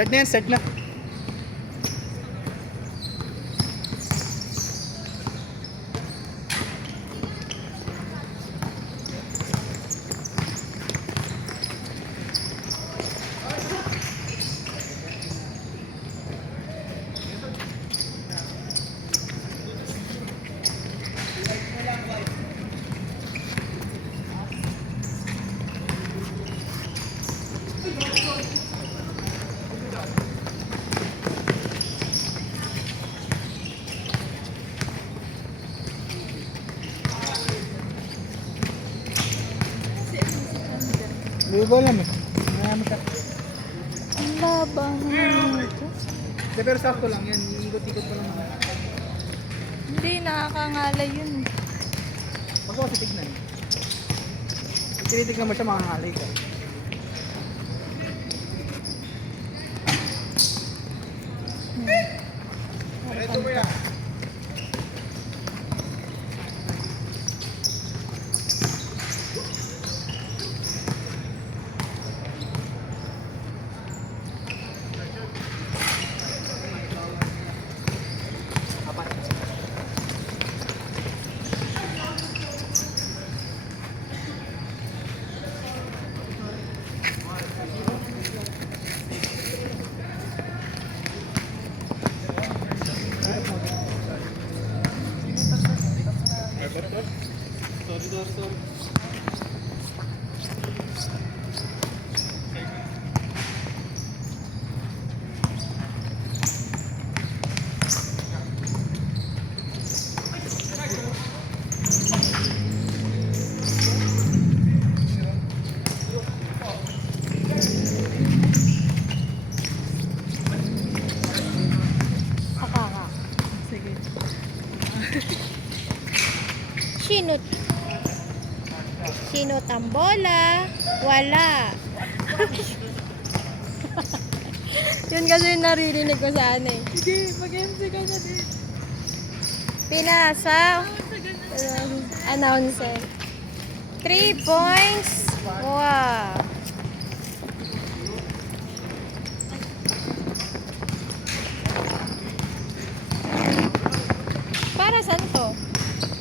Start na yan, start na. Hindi ko alam eh. Marami ka. Ang labang naman ito. Pero sakto lang yan. Ikot-ikot ko lang. Hindi, nakakangalay yun. Pag ako sa tignan. Tinitignan mo siya, makakalay ka. Ito ba yan? Sorry. Akaka. Sige. Sinut. Sinut ang bola. Wala. Yun kasi yung naririnig ko sa ano eh. Sige, mag-MC ka na din. Pinasa. Announcer. 3 points. Wow. Para saan to?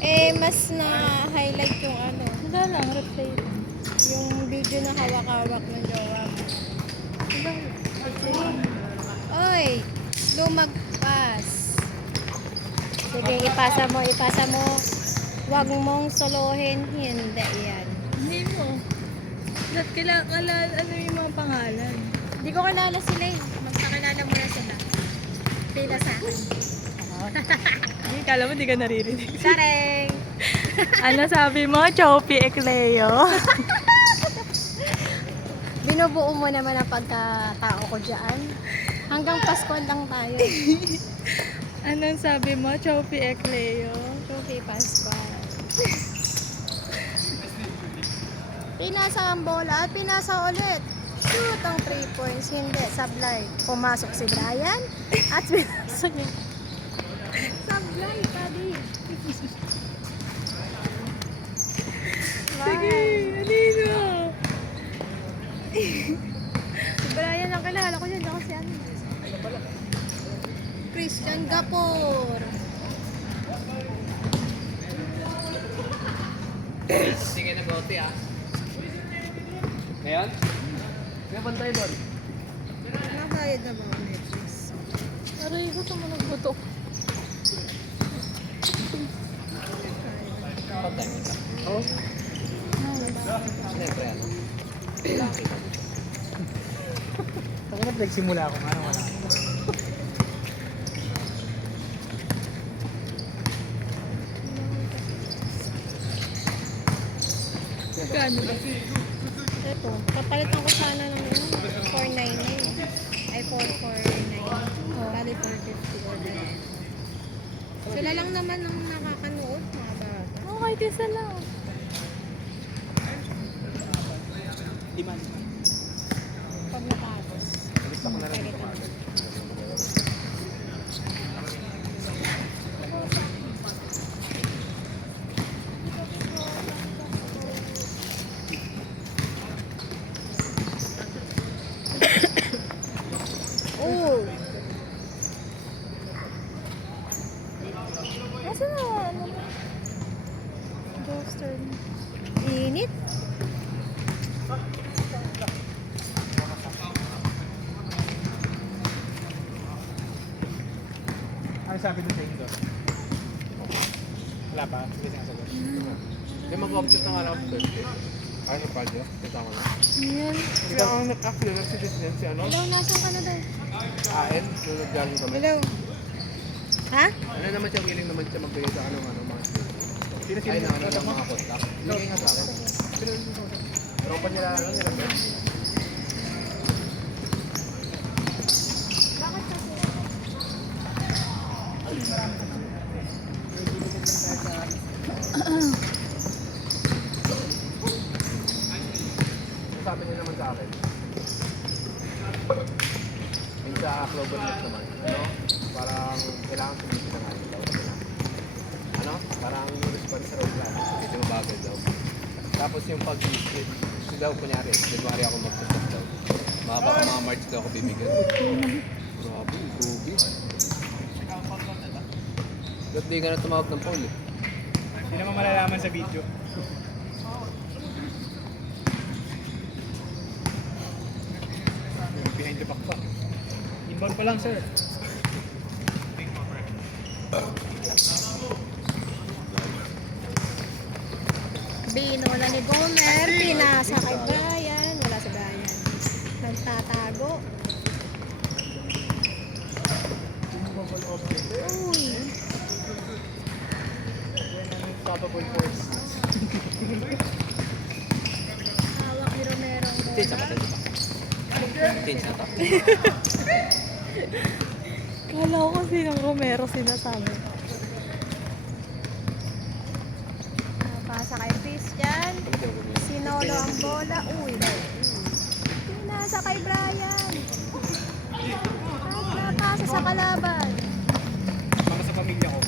Eh, mas na-highlight yung ano. Wala lang, rotate. Yung video na hawak-hawak ng jowa mo. Oy, lumagpas. Sige, ipasa mo. Huwag mong solohin. Hindi yan. Hindi mo. Dapat kailangan, ano yung mga pangalan? Hindi ko kilala sila eh. Magpakilala mo na sila. Pila sa akin. Hindi, kala mo di ka naririnig. Sareng! Ano sabi mo? Choppy Ecleo? Binubuo mo naman ang pagkatao ko dyan. Hanggang Pasko lang tayo. Anong sabi mo? Choppy Ecleo? Trophy Pasko. Pinasa ang bola at pinasa ulit. Shoot ang 3 points. Hindi, sablay. Pumasok si Brian at pinasok niya. Sablay, buddy. Sige, alino. Si Brian ang kilala ko dyan. Ako si ano. Christian Gapor. Sige na bote ah. Ngayon? Ngayon pantay doon. Nakakayad na ba ang Netflix? Aray ko, tumunog buto. Pantay mo ka. Oo. Siyempre ano. Taka na nagsimula ako. Ano wala. Kano ba? Ito, papalitan ko sana ng 499. Ay, 449. Bali 450 ulit. Sila lang naman ang nakakanood, mga bata. Okay, tisa lang. Liman. Pag natapos. Gusto ko na lang ito. Toaster. Init. Ano sabi doon sa inyo? Wala pa? Hindi sinasagot. Hindi mag-update ng alam ko. Ay, sa Padre. Kita ko na. Ayan. Kaya ang nag-actually nag-citizen si ano? Hello, nasan ka na daw? AN, nung nag-jogging kami. Hello. Ha? Ano naman siya, willing naman siya magbigay sa ano, mga Sino ay na ano ng mga contact. Bigay nga sa akin. Tropa nila, ano nila ba? Bakit kasi? Sabi niya naman sa akin. Yung sa Cloverleaf naman, ano? Parang kailangan sumitin ng ano daw. Ano? Parang yung response rate lang. Hindi mabagal daw. Tapos yung pag-visit, kasi daw kunyari, January ako mag-stop daw. Baka mga March daw ako bibigyan. Grabe, groovy. Ba't di ka na tumawag ng Paul eh? Hindi naman malalaman sa video. Behind the back pa. Inbound pa lang, sir. Binola ni Gomer, pinasa kay Brian. Wala si Brian. Nagtatago. Uy. Unstoppable force. Hawak ni Romero ang bola. Change na to. Kala ko kasi ng Romero sinasabi. Pasa kay Christian. Sinolo ang bola. Uy. Pinasa kay Brian. At napasa sa kalaban. Para sa pamilya ko.